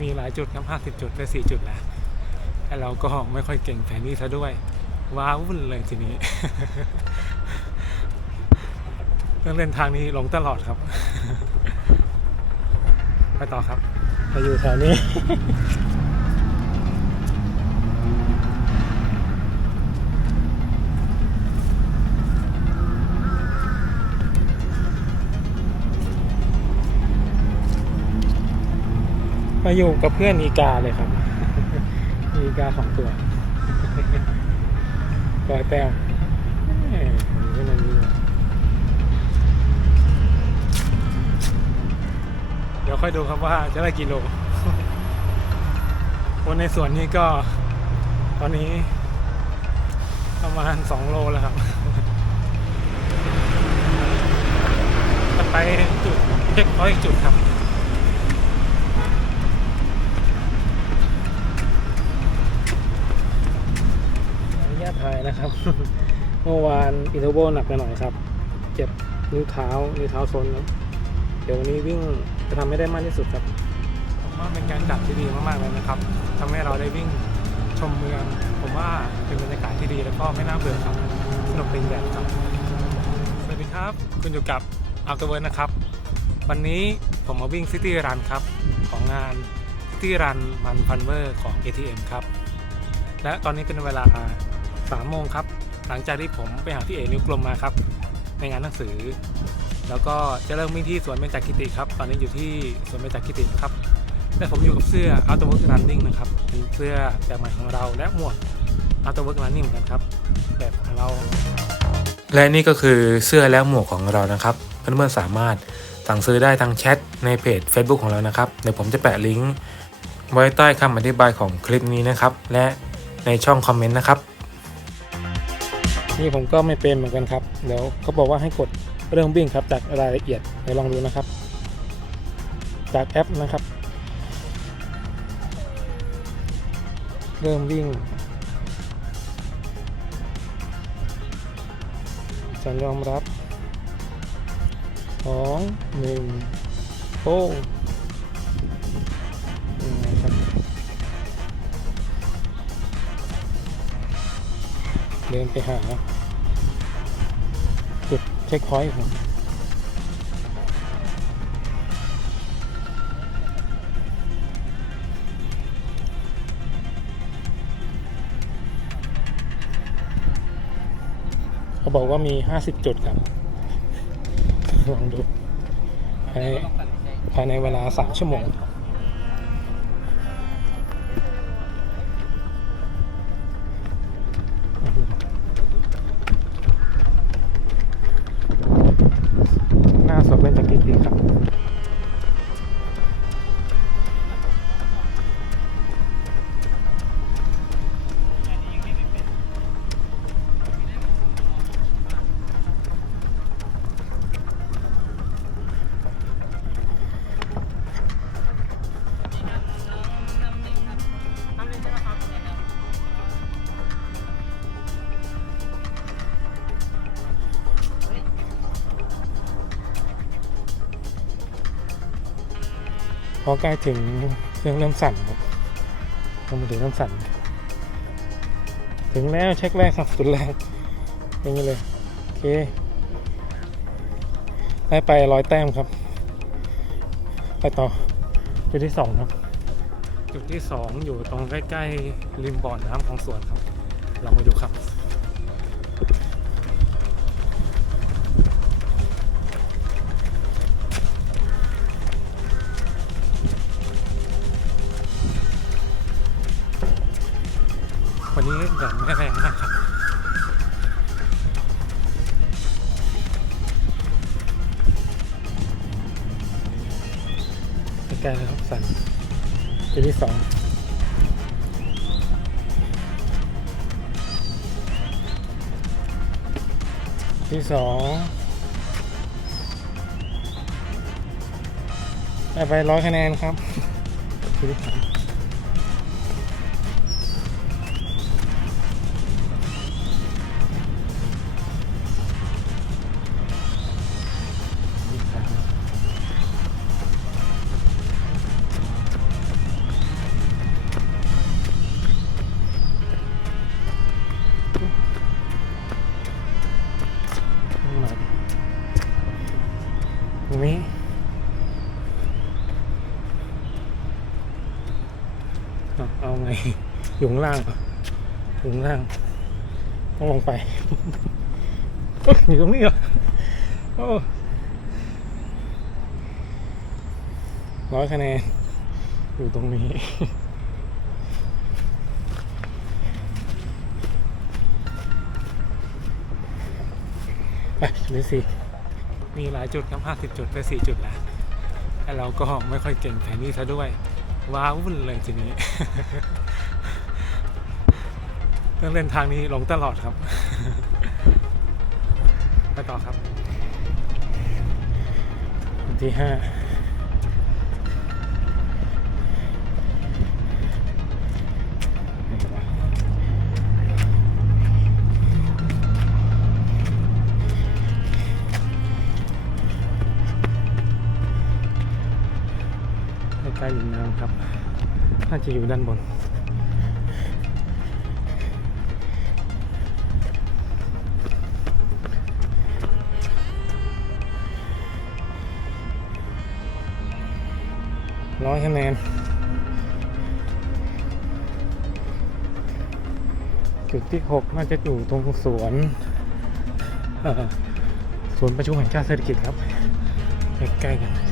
มีหลายจุดครับห้าสิบจุดไปสี่จุดแล้วแต่เราก็ไม่ค่อยเก่งแผนนี้ซะด้วย ว้าวุ่นเลยทีนี้เรื่องเล่นทางนี้หลงตลอดครับ ไปต่อครับ ไปอยู่แถวนี้ มาอยู่กับเพื่อนอีกาเลยครับ อีกาสองตัวปล่อยแต้วแหมอยู่ที่ไหนนี่วะเดี๋ยวค่อยดูครับว่าจะได้กี่โลคนในสวนนี้ก็ ตอนนี้ ประมาณสองโลแล้วครับจะไปจุดเช็คพอยต์จุดครับ ขออนุญาตถ่ายนะครับ เมื่อวานอินเทอร์โบหนักไปหน่อยครับ เจ็บนิ้วเท้า นิ้วเท้าซนครับเดี๋ยววันนี้วิ่งจะทำให้ได้มากที่สุดครับผมว่าเป็นการจัดที่ดีมากๆเลยนะครับทำให้เราได้วิ่งชมเมือง ผมว่าเป็นบรรยากาศที่ดีแล้วก็ไม่น่าเบื่อครับ สนุกเป็นแบบครับ สวัสดีครับ คุณอยู่กับอัลตเวิร์นะครับ วันนี้ผมมาวิ่งซิตี้รันครับของงานซิตี้รันมันฟันเวอร์ของ ATM ครับ และตอนนี้เป็นเวลา 3โมงครับ หลังจากที่ผมไปหาพี่เอนิ้วกลมมาครับ ในงานหนังสือ แล้วก็จะเริ่มวิ่งที่สวนเบญจกิติครับ ตอนนี้อยู่ที่สวนเบญจกิติครับและผมอยู่กับเสื้อ Auto Work Running นะครับเป็นเสื้อแบบใหม่ของเราและหมวก Auto Work Running เหมือนกันครับ แบบของเรา และนี่ก็คือเสื้อและหมวกของเรานะครับ เพื่อนๆสามารถสั่งซื้อได้ทางแชทในเพจ Facebook ของเรานะครับ เดี๋ยวผมจะแปะลิงก์ไว้ใต้คำอธิบายของคลิปนี้นะครับ และในช่องคอมเมนต์นะครับ นี่ผมก็ไม่เป็นเหมือนกันครับเดี๋ยวเขาบอกว่าให้กดเรื่องวิ่งครับจากรายละเอียดเดี๋ยวลองดูนะครับ จากแอปนะครับ เริ่มวิ่งฉันยอมรับสองหนึ่งโป้ เดินไปหา จุดเช็คพอยต์ครับเขาบอกว่ามี50จุดครับ ลองดูภายในภายในเวลา3ชั่วโมง อใกล้ถึงเครื่องเริ่มสั่นครับพอมาถึงเริ่มสั่น ถึงแล้วเช็คแรกครับสุดแรกอย่างนี้เลย โอเค ได้ไปร้อยแต้มครับ ไปต่อ จุดที่สองครับ จุดที่สองอยู่ตรงใกล้ๆริมบ่อน้ำของสวนครับ เรามาดูครับ วันนี้แดดไม่แรงมากครับใกล้ๆแล้วครับสันจุดที่สองที่สองได้ไปร้อยคะแนนครับจุดที่สาม อยู่ข้างล่างอยู่ข้างล่าง ต้องลงไปอยอยู่ตรงนี้เหรอร้อยคะแนน อยู่ตรงนี้ไปจุดที่สี่มีหลายจุดครับห้าสิบจุดไปสี่จุดแล้วแต่เราก็ไม่ค่อยเก่งแผนนี้ซะด้วย ว้าวุ่นเลยทีนี้ เรื่องเล่นทางนี้หลงตลอดครับ ไปต่อครับวันที่ห้าใกล้ๆริมน้ำครับ น่าจะอยู่ด้านบน ร้อยคะแนนจุดที่ 6 น่าจะอยู่ตรงสวนสวนประชุมแห่งชาติเศรษฐกิจครับใกล้ๆกัน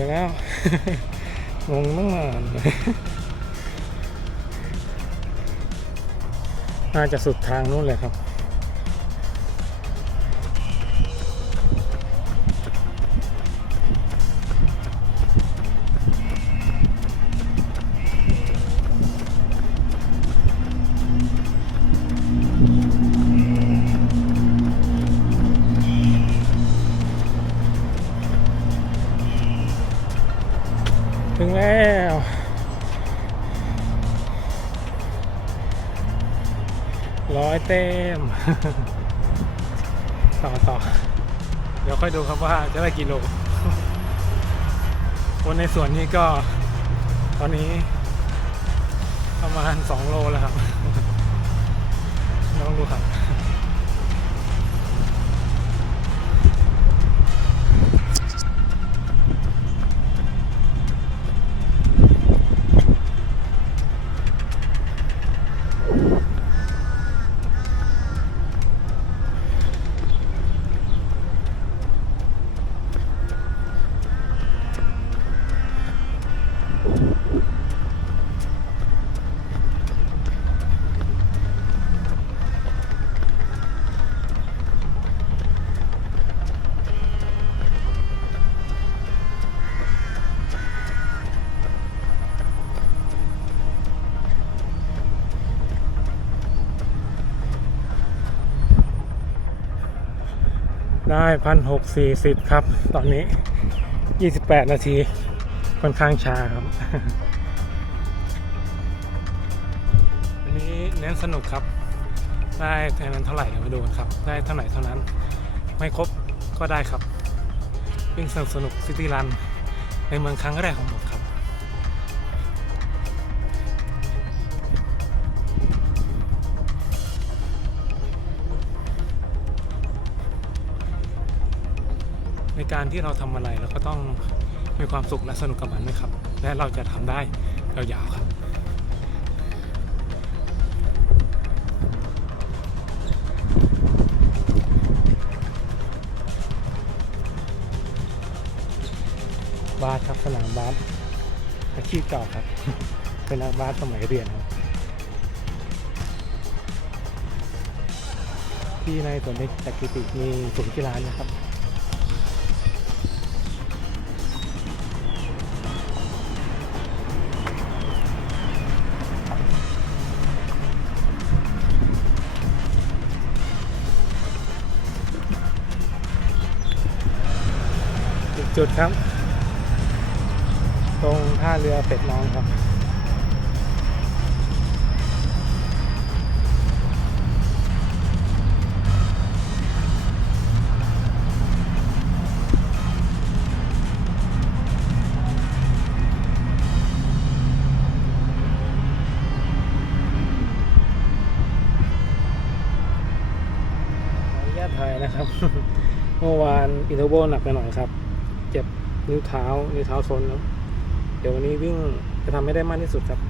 อแล้ว งงตั้งนานน่าจะสุดทางนู้นเลยครับ แล้ว ร้อยเต็ม ต่อต่อ เดี๋ยวค่อยดูครับว่าจะได้กี่โลคนในสวนนี้ก็ตอนนี้ประมาณ 2 โลแล้วครับลองดูครับ ได้พันหกสี่สิบครับ ตอนนี้ยี่สิบแปดนาที ค่อนข้างช้าครับ อันนี้เน้นสนุกครับ ได้เท่านั้นเท่าไหร่เดี๋ยวมาดูกันครับ ได้เท่าไหร่เท่านั้น ไม่ครบก็ได้ครับวิ่งสนุกสนุกซิตี้รันในเมืองครั้งแรกของผม ในการที่เราทำอะไรเราก็ต้องมีความสุขและสนุกกับมันนะครับ และเราจะทำได้ยาวๆครับบาสครับสนามบาสอาชีพเก่าครับ เป็นนักบาสสมัยเรียนครับที่ในสวนเด็กจักริติมีศูนย์กีฬานะครับ จุดครับ ตรงท่าเรือเป็ดน้องครับญาตถ่ายนะครับ เมื่อวานอินเทอร์โบหนักไปหน่อยครับ เจ็บนิ้วเท้า นิ้วเท้าซนครับเดี๋ยววันนี้วิ่งจะทำให้ได้มากที่สุดครับ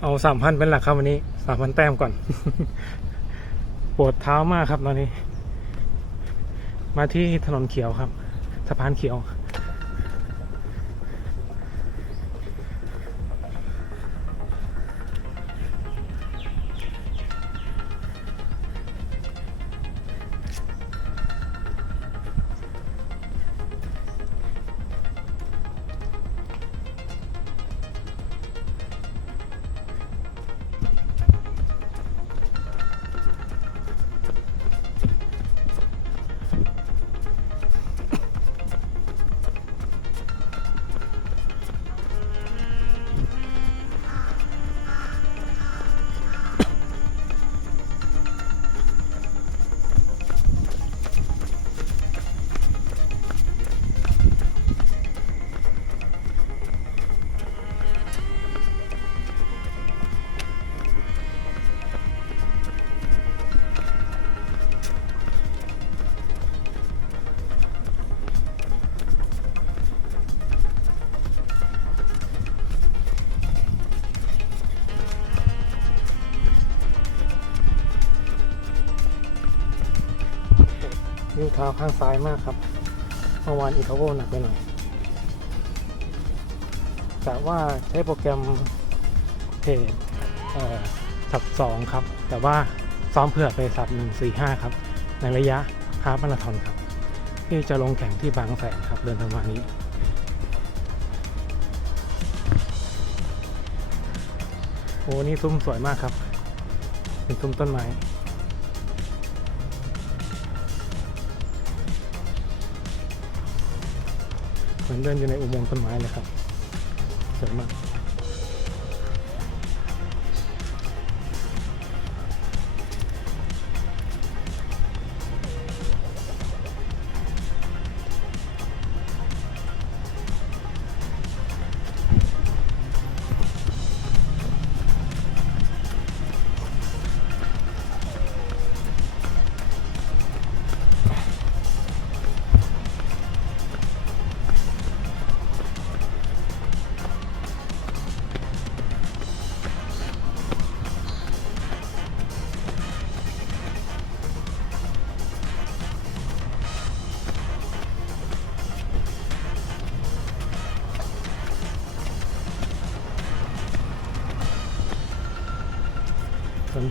เอาสามพันเป็นหลักครับวันนี้สามพันแต้มก่อน ปวดเท้ามากครับตอนนี้ มาที่ถนนเขียวครับ สะพานเขียว เท้าข้างซ้ายมากครับเมื่อวานอีเทาโวหนักไปหน่อยแต่ว่าใช้โปรแกรมเพจเอ่อสับสองครับ แต่ว่าซ้อมเผื่อไปสับหนึ่งสี่ห้าครับ ในระยะฮาล์ฟมาราธอนครับ ที่จะลงแข่งที่บางแสนครับ เดือนธันวานี้โอ้นี่ซุ้มสวยมากครับ เป็นซุ้มต้นไม้ มือนเดินอยู่ในอุโมงค์ต้นไม้เลยครับสวยมาก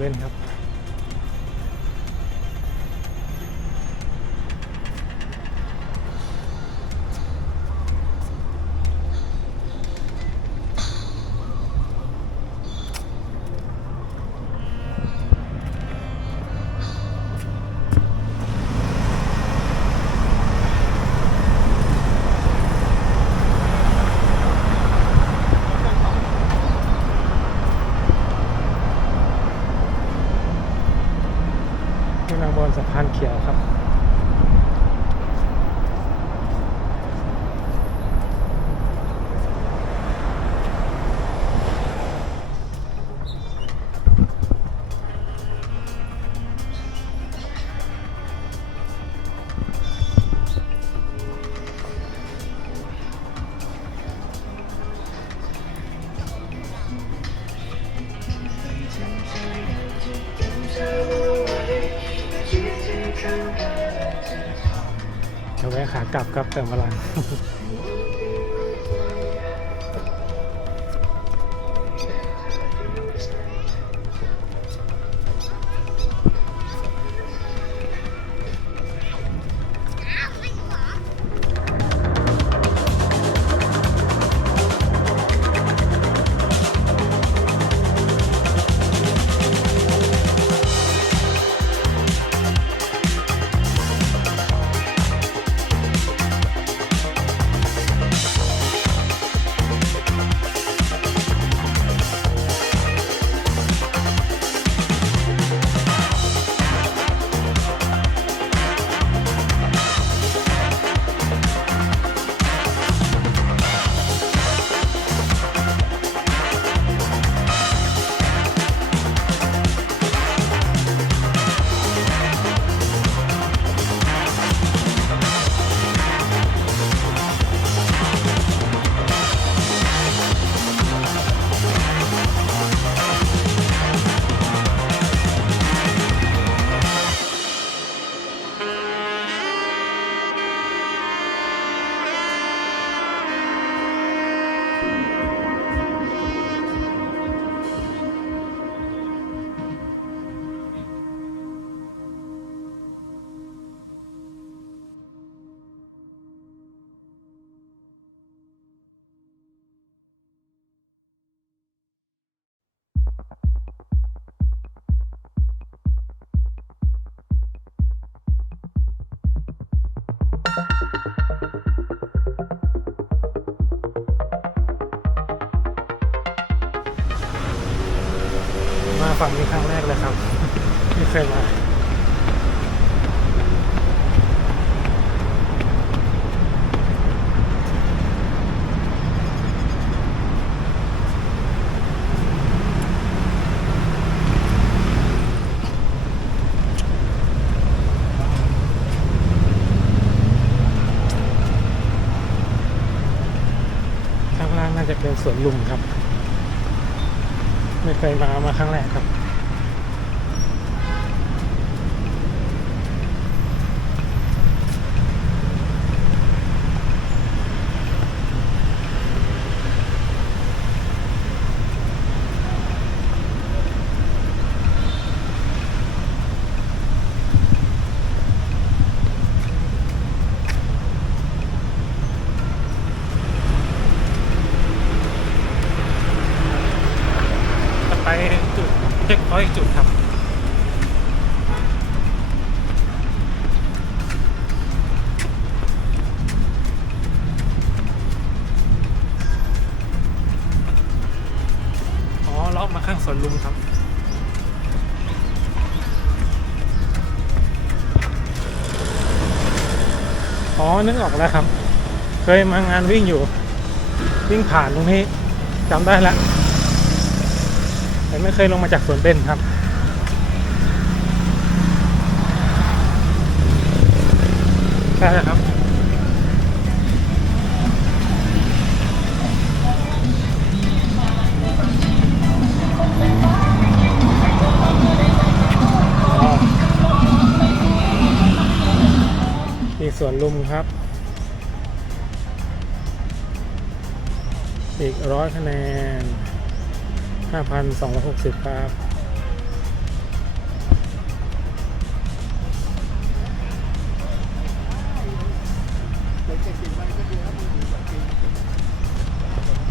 เว่นครับ แวะขากลับครับเติมพลัง ลยครับไม่เคยมาข้างล่างน่าจะเป็นสวนลุมครับ ไม่เคยมามาครั้งแรกครับ นึกออกแล้วครับ เคยมางานวิ่งอยู่ วิ่งผ่านตรงนี้จำได้แล้วแต่ไม่เคยลงมาจากสวนเบนครับใช่ครับ ครับ อีกร้อยคะแนน 5,260 ครับ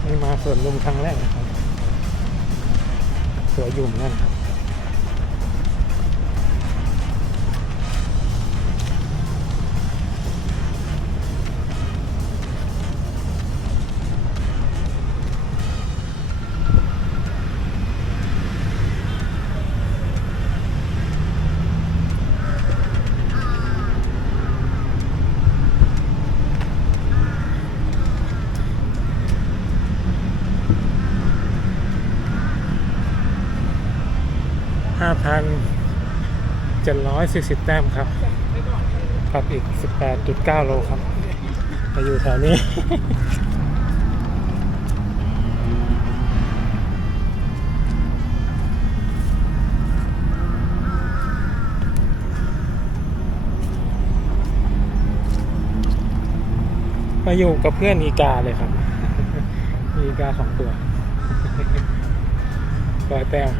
นี่มาส่วนลุมครั้งแรกนะครับ สวยอยู่เหมือนกันครับ 740 แต้มครับครับอีก 18.9 โลครับมาอยู่แถวนี้ มาอยู่กับเพื่อนอีกาเลยครับ อีกาสองตัวลอยแต้ม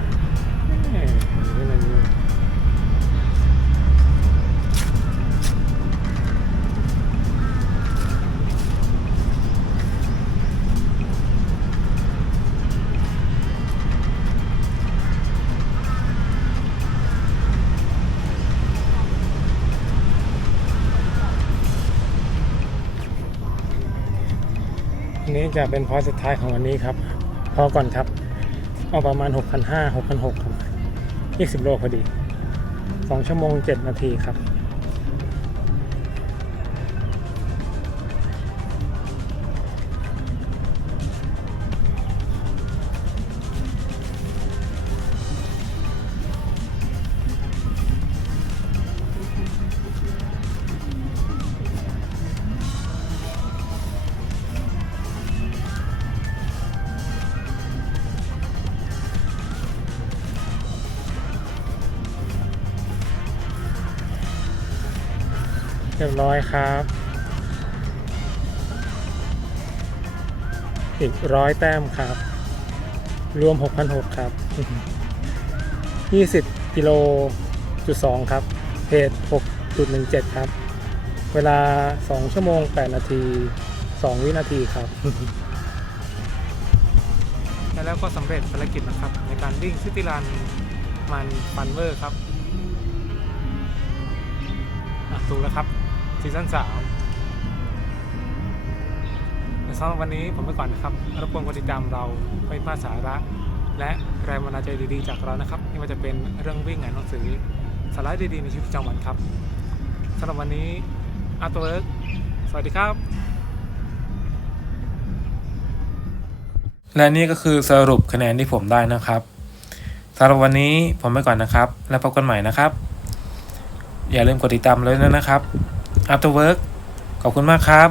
นี่จะเป็นพอยสุดท้ายของวันนี้ครับ พอก่อนครับ เอาประมาณ 6,500 6,600ครับ20โลพอดี 2 ชั่วโมง 7 นาทีครับ เรียบร้อยครับ อีกร้อยแต้มครับ รวม 6,600 ครับ 20กิโลจุด2ครับ เพจ 6.17 ครับ เวลา 2 ชั่วโมง 8 นาที 2 วินาทีครับ แล้วก็สำเร็จภารกิจนะครับ ในการวิ่งซิตี้รันมันฟันเวอร์ครับอะถูกแล้วครับ ซีซั่นสามในสำหรับวันนี้ผมไปก่อนนะครับรบกวนกดติดตามเราไม่พลาดสาระ และแรงบันดาลใจดีๆจากเรานะครับไม่ว่าจะเป็นเรื่องวิ่งงานหนังสือสาระดีๆในชีวิตประจำวันครับสำหรับวันนี้อาร์ตเวิร์กสวัสดีครับ และนี่ก็คือสรุปคะแนนที่ผมได้นะครับสำหรับวันนี้ผมไปก่อนนะครับ แล้วพบกันใหม่นะครับ อย่าลืมกดติดตามเลยนะครับ After Work ขอบคุณมากครับ